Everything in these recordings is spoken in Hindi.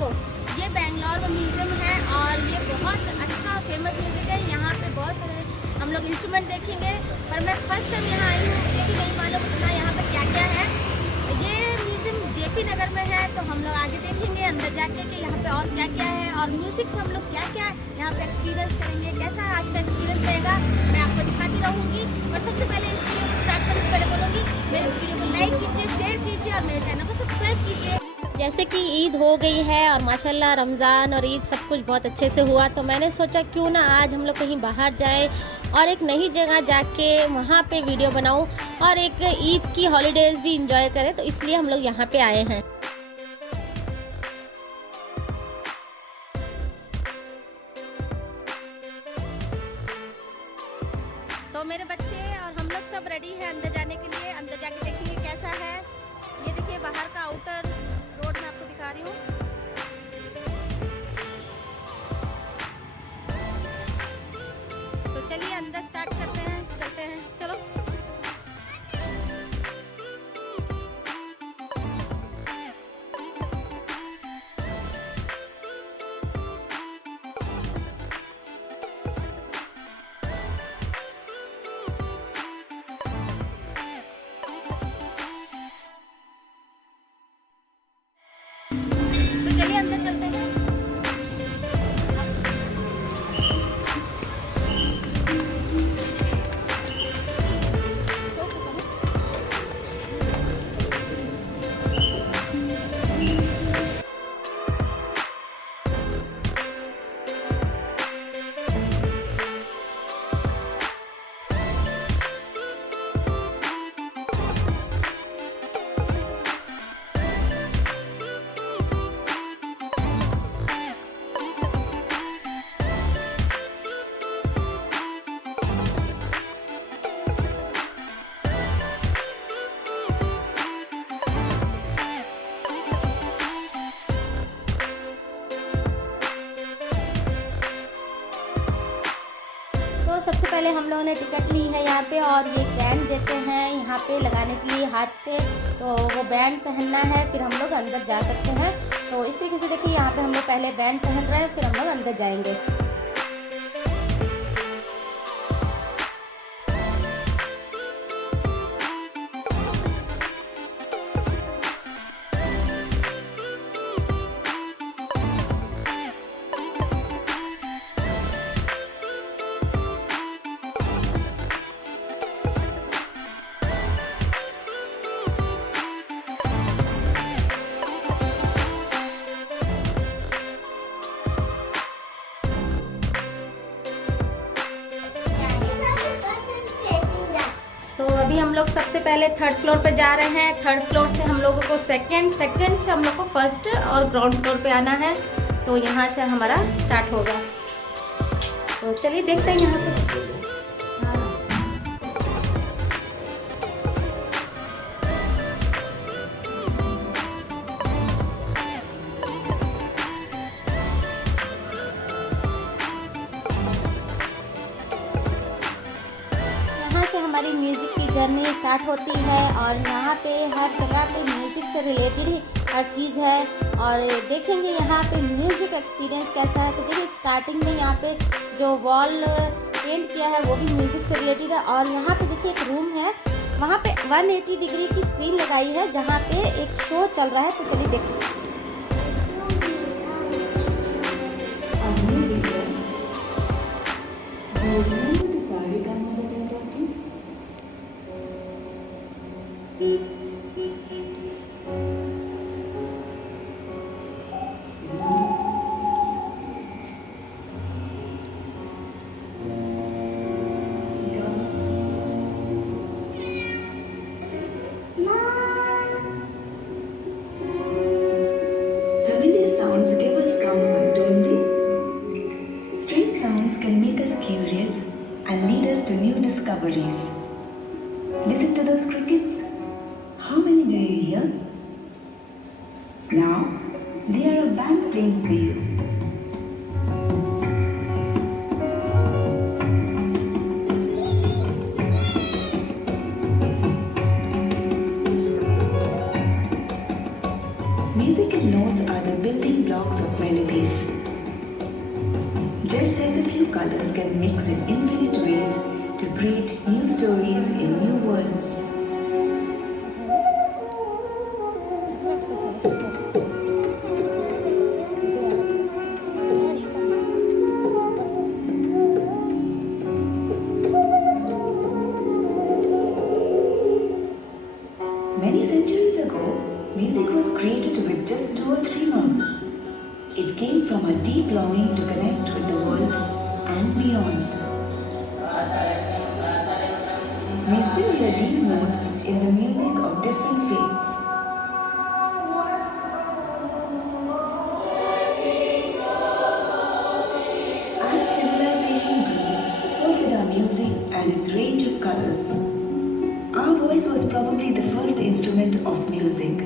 देखो ये बेंगलोर में म्यूज़ियम है और ये बहुत अच्छा फेमस म्यूज़िक है। यहाँ पे बहुत सारे हम लोग इंस्ट्रूमेंट देखेंगे, पर मैं फर्स्ट टाइम यहाँ आई हूँ, मुझे नहीं मालूम उतना यहाँ पे क्या क्या है। ये म्यूज़ियम जेपी नगर में है, तो हम लोग आगे देखेंगे अंदर जाके कि यहाँ पे और क्या क्या है और म्यूज़िक से हम लोग क्या क्या यहाँ पे एक्सपीरियंस करेंगे, कैसा आज का एक्सपीरियंस रहेगा मैं आपको दिखाती रहूँगी। और सबसे पहले इस वीडियो को स्टार्ट करने से पहले बोलूँगी मेरे इस वीडियो को लाइक कीजिए, शेयर कीजिए और मेरे चैनल को सब्सक्राइब कीजिए। जैसे कि ईद हो गई है और माशाल्लाह रमज़ान और ईद सब कुछ बहुत अच्छे से हुआ, तो मैंने सोचा क्यों ना आज हम लोग कहीं बाहर जाएं और एक नई जगह जाके वहाँ पे वीडियो बनाऊं और एक ईद की हॉलीडेज़ भी इंजॉय करें, तो इसलिए हम लोग यहाँ पे आए हैं। तो मेरे बच्चे और हम लोग सब रेडी हैं अंदर जाने के लिए। अंदर जाके देखेंगे कैसा है। ये देखिए बाहर का आउटर रोड मैं आपको दिखा रही हूँ। तो चलिए अंदर स्टार्ट करते हैं, चलते हैं, चलो। तो चलिए अंदर चलते हैं। सबसे पहले हम लोगों ने टिकट ली है यहाँ पे और ये बैंड देते हैं यहाँ पे लगाने के लिए हाथ पे, तो वो बैंड पहनना है फिर हम लोग अंदर जा सकते हैं। तो इस तरीके से देखिए यहाँ पे हम लोग पहले बैंड पहन रहे हैं, फिर हम लोग अंदर जाएंगे। तो अभी हम लोग सबसे पहले थर्ड फ्लोर पे जा रहे हैं। थर्ड फ्लोर से हम लोगों को सेकंड से हम लोग को फर्स्ट और ग्राउंड फ्लोर पे आना है, तो यहाँ से हमारा स्टार्ट होगा। तो चलिए देखते हैं यहाँ पे। हमारी म्यूज़िक की जर्नी स्टार्ट होती है और यहाँ पे हर जगह पे म्यूज़िक से रिलेटेड ही हर चीज़ है और देखेंगे यहाँ पे म्यूज़िक एक्सपीरियंस कैसा है। तो देखिए स्टार्टिंग में यहाँ पे जो वॉल पेंट किया है वो भी म्यूज़िक से रिलेटेड है और यहाँ पे देखिए एक रूम है, वहाँ पे 180 डिग्री की स्क्रीन लगाई है जहाँ पे एक शो चल रहा है। तो चलिए देखते हैं। Listen to those crickets. How many do you hear? Now, they are a band playing for you. Music and notes are the building blocks blocks of melodies. Just as a few colors can mix in infinite ways to create new stories in new worlds. Many centuries ago, music was created with just 2 or 3 notes. It came from a deep longing to connect with the world and beyond. We still hear these notes in the music of different faiths. As civilization grew, so did our music and its range of colors. Our voice was probably the first instrument of music.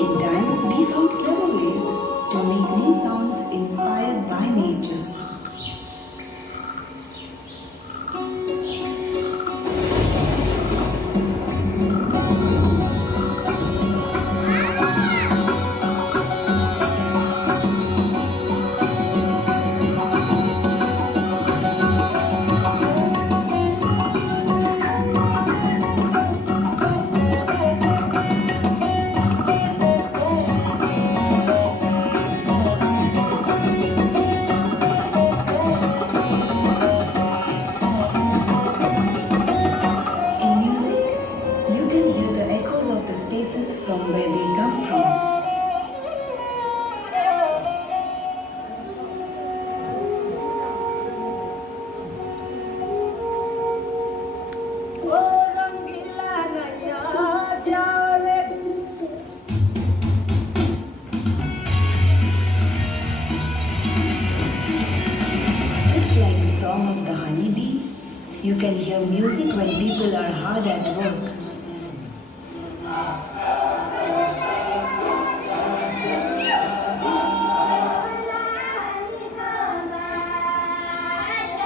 In time, we found clever ways to make new sounds inspired by nature. In music, you can hear the echoes of the spaces from where they come from. Just like the song of the honeybee, you can hear music when people are hard at work.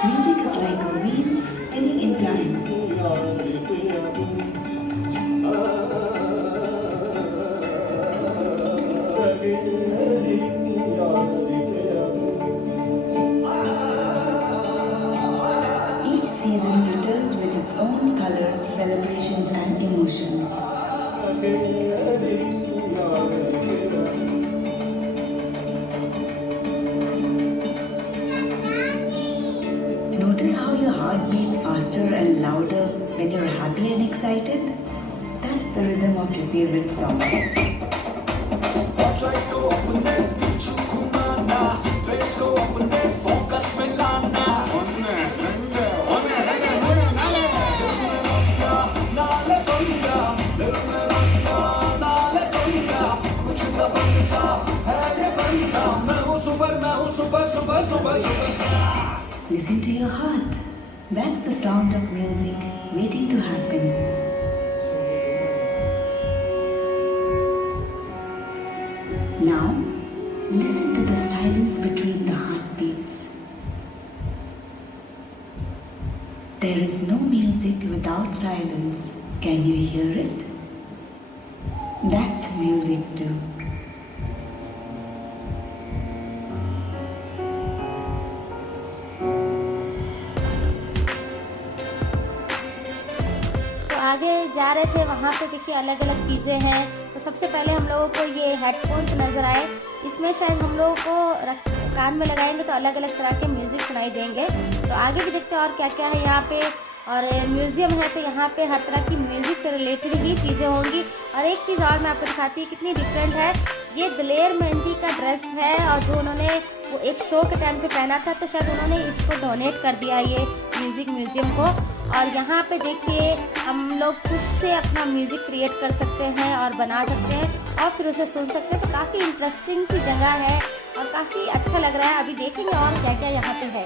Music is like a wheel spinning in time. Each season returns with its own colors, celebrations, and emotions. Notice how your heart beats faster and louder when you're happy and excited? That's the rhythm of your favorite song. Listen to your heart. That's the sound of music waiting to happen. Now, listen to the silence between the heartbeats. There is no music without silence. Can you hear it? That's music too. तो आगे जा रहे थे, वहाँ पे देखिए अलग अलग चीज़ें हैं। तो सबसे पहले हम लोगों को ये हेडफोन्स नज़र आए। इसमें शायद हम लोगों को कान में लगाएंगे तो अलग अलग तरह के म्यूज़िक सुनाई देंगे। तो आगे भी देखते हैं और क्या क्या है यहाँ पे। और म्यूज़ियम है तो यहाँ पे हर तरह की म्यूज़िक से रिलेटेड ही चीज़ें होंगी। और एक चीज़ और मैं आपको दिखाती हूँ कितनी डिफरेंट है। ये दलेर मेहंदी का ड्रेस है और जो उन्होंने वो एक शो के टाइम पे पहना था, तो शायद उन्होंने इसको डोनेट कर दिया ये म्यूज़िक म्यूज़ियम को। और यहाँ पे देखिए हम लोग खुद से अपना म्यूज़िक क्रिएट कर सकते हैं और बना सकते हैं और फिर उसे सुन सकते हैं। तो काफ़ी इंटरेस्टिंग सी जगह है और काफ़ी अच्छा लग रहा है। अभी देखेंगे और क्या क्या यहाँ पे है।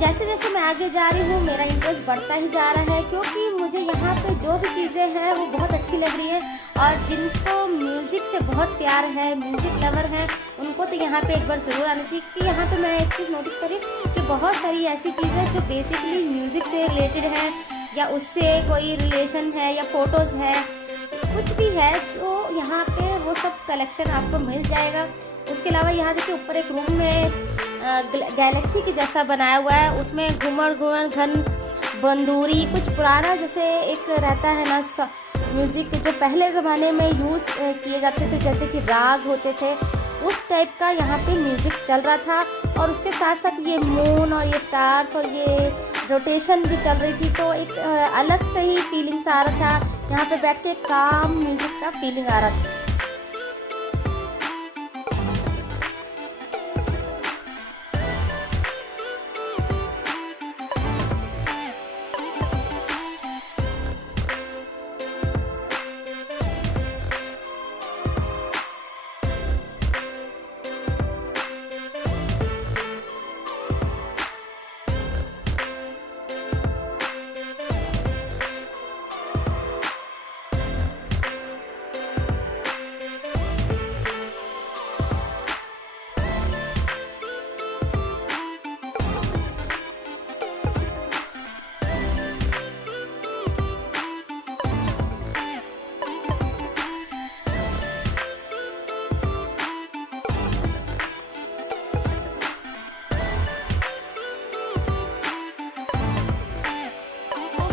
जैसे जैसे मैं आगे जा रही हूँ मेरा इंटरेस्ट बढ़ता ही जा रहा है, क्योंकि मुझे यहाँ पे जो भी चीज़ें हैं वो बहुत अच्छी लग रही हैं। और जिनको म्यूज़िक से बहुत प्यार है, म्यूज़िक लवर हैं, उनको तो यहाँ पे एक बार ज़रूर आना चाहिए। क्योंकि यहाँ पे मैं एक चीज़ नोटिस करी कि बहुत सारी ऐसी चीज़ें जो बेसिकली म्यूज़िक से रिलेटेड है या उससे कोई रिलेशन है या फ़ोटोज़ है, कुछ भी है जो यहाँ पे वो सब कलेक्शन आपको मिल जाएगा। उसके अलावा यहाँ देखिए ऊपर एक रूम में गैलेक्सी के जैसा बनाया हुआ है, उसमें घूमर घूमर घन बंदूरी कुछ पुराना जैसे एक रहता है ना म्यूज़िक जो पहले ज़माने में यूज़ किए जाते थे, जैसे कि राग होते थे, उस टाइप का यहाँ पे म्यूज़िक चल रहा था। और उसके साथ साथ ये मून और ये स्टार्स और ये रोटेशन भी चल रही थी, तो एक अलग से ही फीलिंग्स आ रहा था। यहाँ पे बैठ के काम म्यूज़िक का फीलिंग आ रहा था।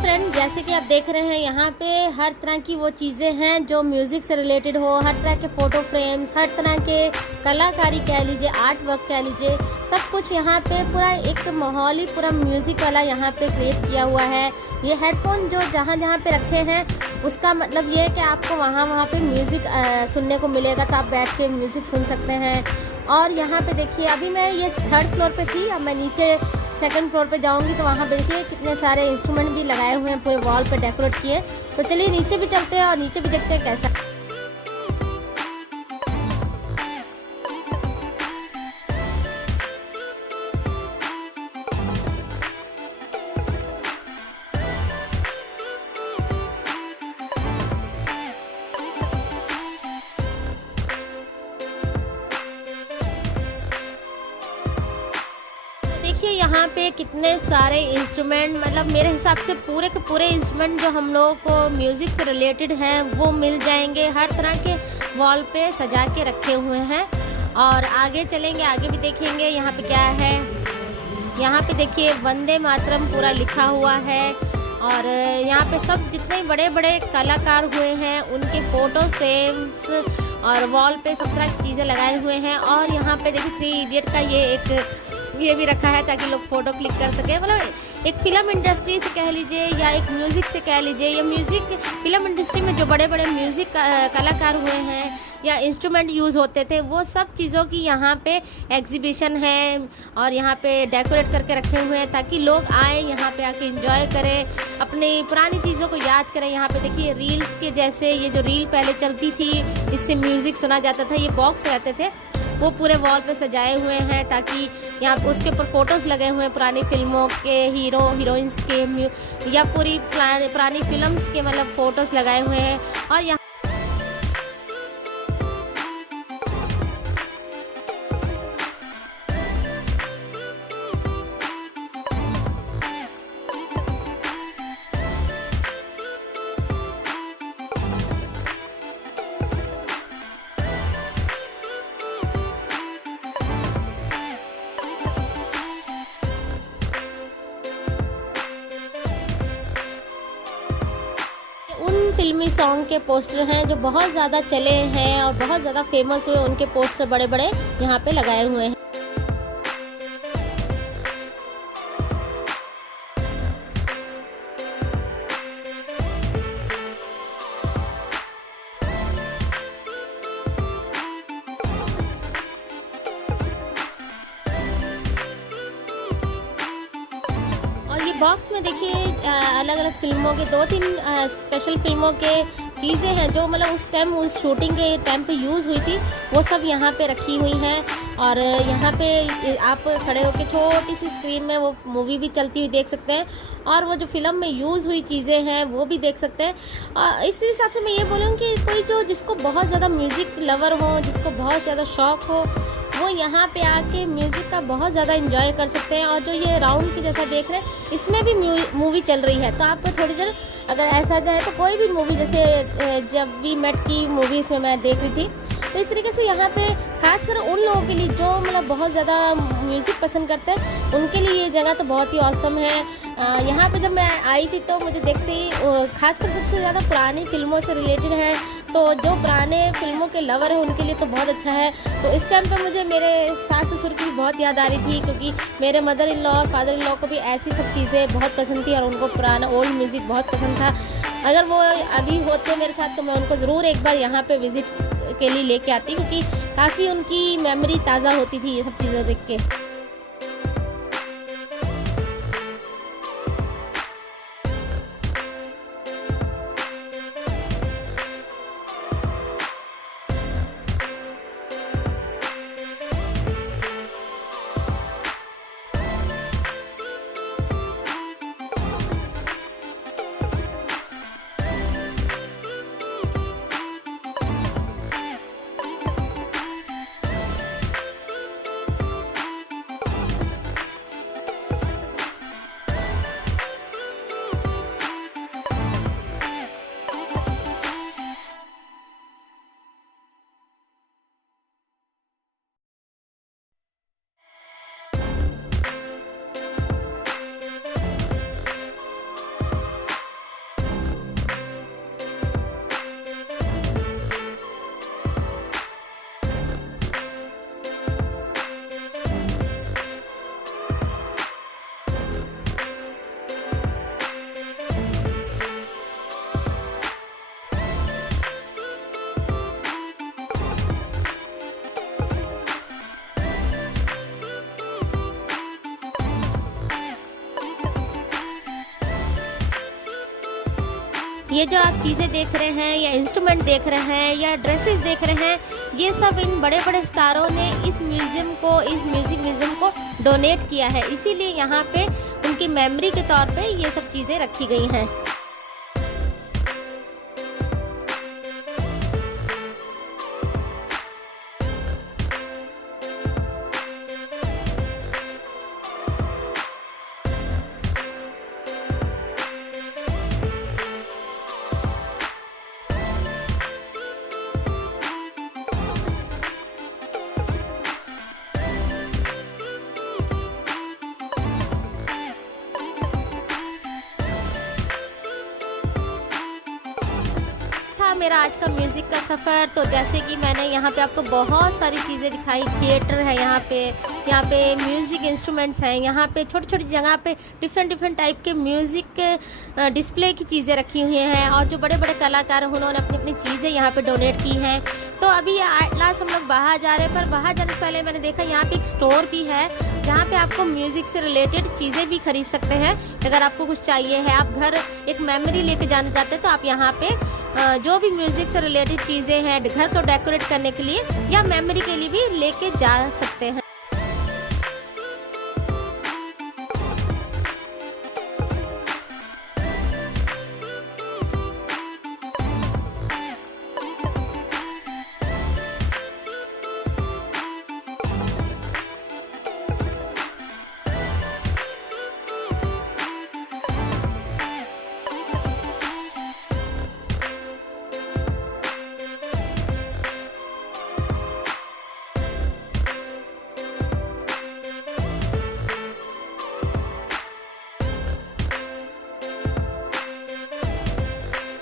फ्रेंड्स, जैसे कि आप देख रहे हैं यहाँ पे हर तरह की वो चीज़ें हैं जो म्यूज़िक से रिलेटेड हो, हर तरह के फ़ोटो फ्रेम्स, हर तरह के कलाकारी कह लीजिए, आर्ट वर्क कह लीजिए, सब कुछ यहाँ पे पूरा एक माहौल ही पूरा म्यूज़िक वाला यहाँ पे क्रिएट किया हुआ है। ये हेडफोन जो जहाँ जहाँ पे रखे हैं उसका मतलब ये है कि आपको वहाँ पे म्यूज़िक सुनने को मिलेगा, तो आप बैठ के म्यूज़िक सुन सकते हैं। और यहाँ पे देखिए अभी मैं ये 3rd फ्लोर पे थी, अब मैं नीचे 2nd फ्लोर पे जाऊंगी तो वहाँ पे देखिए कितने सारे इंस्ट्रूमेंट भी लगाए हुए हैं, पूरे वॉल पे डेकोरेट किए। तो चलिए नीचे भी चलते हैं और नीचे भी देखते हैं कैसा। देखिए यहाँ पे कितने सारे इंस्ट्रूमेंट, मतलब मेरे हिसाब से पूरे के पूरे इंस्ट्रूमेंट जो हम लोगों को म्यूज़िक से रिलेटेड हैं वो मिल जाएंगे। हर तरह के वॉल पे सजा के रखे हुए हैं। और आगे चलेंगे, आगे भी देखेंगे यहाँ पे क्या है। यहाँ पे देखिए वंदे मातरम पूरा लिखा हुआ है। और यहाँ पे सब जितने बड़े बड़े कलाकार हुए हैं उनके फ़ोटो फ्रेम्स और वॉल पे सब तरह की चीज़ें लगाए हुए हैं। और यहाँ पे देखिए 3 इडियट का ये भी रखा है ताकि लोग फ़ोटो क्लिक कर सकें। मतलब एक फ़िल्म इंडस्ट्री से कह लीजिए या एक म्यूज़िक से कह लीजिए, या म्यूज़िक फ़िल्म इंडस्ट्री में जो बड़े बड़े म्यूज़िक कलाकार हुए हैं या इंस्ट्रूमेंट यूज़ होते थे, वो सब चीज़ों की यहाँ पे एग्जीबिशन है और यहाँ पे डेकोरेट करके रखे हुए हैं ताकि लोग आए यहाँ पे आके एंजॉय करें, अपनी पुरानी चीज़ों को याद करें। यहाँ पे देखिए रील्स के जैसे ये जो रील पहले चलती थी, इससे म्यूज़िक सुना जाता था, ये बॉक्स रहते थे, वो पूरे वॉल पे सजाए हुए हैं ताकि यहाँ उसके ऊपर फ़ोटोज़ लगे हुए हैं पुरानी फिल्मों के हीरो हीरोइंस के या पूरी पुरानी फिल्म्स के मतलब फ़ोटोज़ लगाए हुए हैं। और यहाँ फिल्मी सॉन्ग के पोस्टर हैं जो बहुत ज़्यादा चले हैं और बहुत ज़्यादा फेमस हुए, उनके पोस्टर बड़े बड़े यहाँ पे लगाए हुए हैं। बॉक्स में देखिए अलग अलग फिल्मों के 2-3 स्पेशल फिल्मों के चीज़ें हैं जो मतलब उस टाइम उस शूटिंग के टाइम पे यूज़ हुई थी, वो सब यहाँ पे रखी हुई हैं। और यहाँ पे आप खड़े होकर छोटी सी स्क्रीन में वो मूवी भी चलती हुई देख सकते हैं, और वो जो फ़िल्म में यूज़ हुई चीज़ें हैं वो भी देख सकते हैं। इस हिसाब से मैं ये बोलूँ कि कोई जो जिसको बहुत ज़्यादा म्यूज़िक लवर हो, जिसको बहुत ज़्यादा शौक़ हो, वो यहाँ पे आके म्यूज़िक का बहुत ज़्यादा एंजॉय कर सकते हैं। और जो ये राउंड के जैसा देख रहे हैं, इसमें भी मूवी चल रही है, तो आप थोड़ी देर अगर ऐसा जाए तो कोई भी मूवी, जैसे जब वी मेट की मूवी इसमें मैं देख रही थी, तो इस तरीके से यहाँ पे खासकर उन लोगों के लिए जो मतलब बहुत ज़्यादा म्यूज़िक पसंद करते हैं, उनके लिए ये जगह तो बहुत ही ऑसम है। यहाँ पे जब मैं आई थी तो मुझे देखते ही खासकर सबसे ज़्यादा पुरानी फिल्मों से रिलेटेड है, तो जो पुराने फिल्मों के लवर हैं उनके लिए तो बहुत अच्छा है। तो इस टाइम पे मुझे मेरे सास ससुर की भी बहुत याद आ रही थी, क्योंकि मेरे मदर इन लॉ और फादर इन लॉ को भी ऐसी सब चीज़ें बहुत पसंद थी और उनको पुराना ओल्ड म्यूज़िक बहुत पसंद था। अगर वो अभी होते मेरे साथ तो मैं उनको ज़रूर एक बार यहाँ पे विज़िट के लिए लेके आती, क्योंकि काफ़ी उनकी मेमोरी ताज़ा होती थी ये सब चीज़ें देख के। ये जो आप चीज़ें देख रहे हैं या इंस्ट्रूमेंट देख रहे हैं या ड्रेसेस देख रहे हैं, ये सब इन बड़े बड़े स्टारों ने इस म्यूज़ियम को, इस म्यूज़िक म्यूज़ियम को डोनेट किया है, इसीलिए यहाँ पे उनकी मेमोरी के तौर पे ये सब चीज़ें रखी गई हैं। मेरा आज का म्यूज़िक का सफ़र, तो जैसे कि मैंने यहाँ पे आपको बहुत सारी चीज़ें दिखाई, थिएटर है यहाँ पे म्यूज़िक इंस्ट्रूमेंट्स हैं, यहाँ पे छोटी छोटी जगह पे डिफरेंट टाइप के म्यूज़िक के डिस्प्ले की चीज़ें रखी हुई हैं, और जो बड़े बड़े कलाकार हैं उन्होंने अपनी अपनी चीज़ें यहाँ पे डोनेट की हैं। तो अभी लास्ट हम लोग बाहर जा रहे हैं, पर बाहर जाने से पहले मैंने देखा यहाँ पे एक स्टोर भी है, जहाँ पे आपको म्यूज़िक से रिलेटेड चीज़ें भी खरीद सकते हैं। अगर आपको कुछ चाहिए है, आप घर एक मेमोरी लेके जाना चाहते हैं, तो आप यहाँ पे जो भी म्यूज़िक से रिलेटेड चीज़ें हैं घर को डेकोरेट करने के लिए या मेमोरी के लिए भी लेके जा सकते हैं।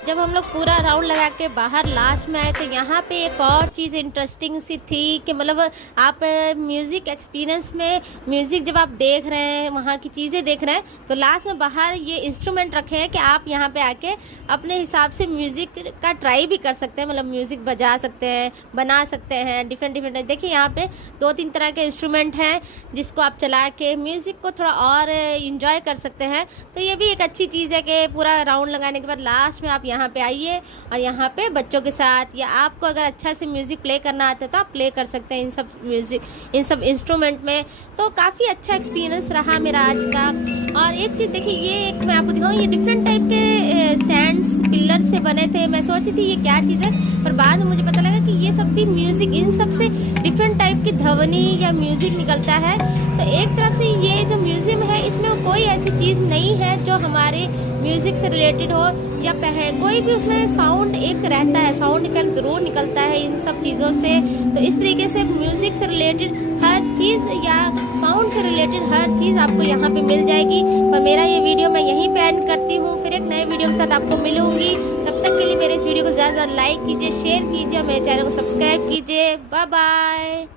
जब हम लोग पूरा राउंड लगा के बाहर लास्ट में आए, तो यहाँ पे एक और चीज़ इंटरेस्टिंग सी थी कि मतलब आप म्यूज़िक एक्सपीरियंस में म्यूज़िक जब आप देख रहे हैं, वहाँ की चीज़ें देख रहे हैं, तो लास्ट में बाहर ये इंस्ट्रूमेंट रखे हैं कि आप यहाँ पे आके अपने हिसाब से म्यूज़िक का ट्राई भी कर सकते हैं, मतलब म्यूज़िक बजा सकते हैं, बना सकते हैं डिफरेंट। देखिए यहाँ पे 2-3 तरह के इंस्ट्रूमेंट हैं जिसको आप चला के म्यूज़िक को थोड़ा और इंजॉय कर सकते हैं। तो ये भी एक अच्छी चीज़ है कि पूरा राउंड लगाने के बाद लास्ट में आप यहाँ यहाँ पे आइए और यहाँ पे बच्चों के साथ, या आपको अगर अच्छा से म्यूज़िक प्ले करना आता है तो आप प्ले कर सकते हैं इन सब इंस्ट्रूमेंट में। तो काफ़ी अच्छा एक्सपीरियंस रहा मेरा आज का। और एक चीज़ देखिए, ये एक मैं आपको दिखाऊँ, ये डिफरेंट टाइप के स्टैंड्स पिलर से बने थे। मैं सोची थी ये क्या चीज़ है, पर बाद में मुझे पता लगा कि ये सब भी म्यूज़िक, इन सब से डिफरेंट टाइप की ध्वनि या म्यूज़िक निकलता है। तो एक तरफ से ये जो म्यूज़ियम है, इसमें कोई ऐसी चीज़ नहीं है जो हमारे म्यूज़िक से रिलेटेड हो, या कोई भी उसमें साउंड एक रहता है, साउंड इफेक्ट ज़रूर निकलता है इन सब चीज़ों से। तो इस तरीके से म्यूज़िक से रिलेटेड हर चीज़ या साउंड से रिलेटेड हर चीज़ आपको यहाँ पे मिल जाएगी। पर मेरा ये वीडियो मैं यहीं पे एंड करती हूँ, फिर एक नए वीडियो के साथ आपको मिलूँगी। तब तक के लिए मेरे इस वीडियो को ज़्यादा ज़्यादा लाइक कीजिए, शेयर कीजिए, मेरे चैनल को सब्सक्राइब कीजिए। Bye bye.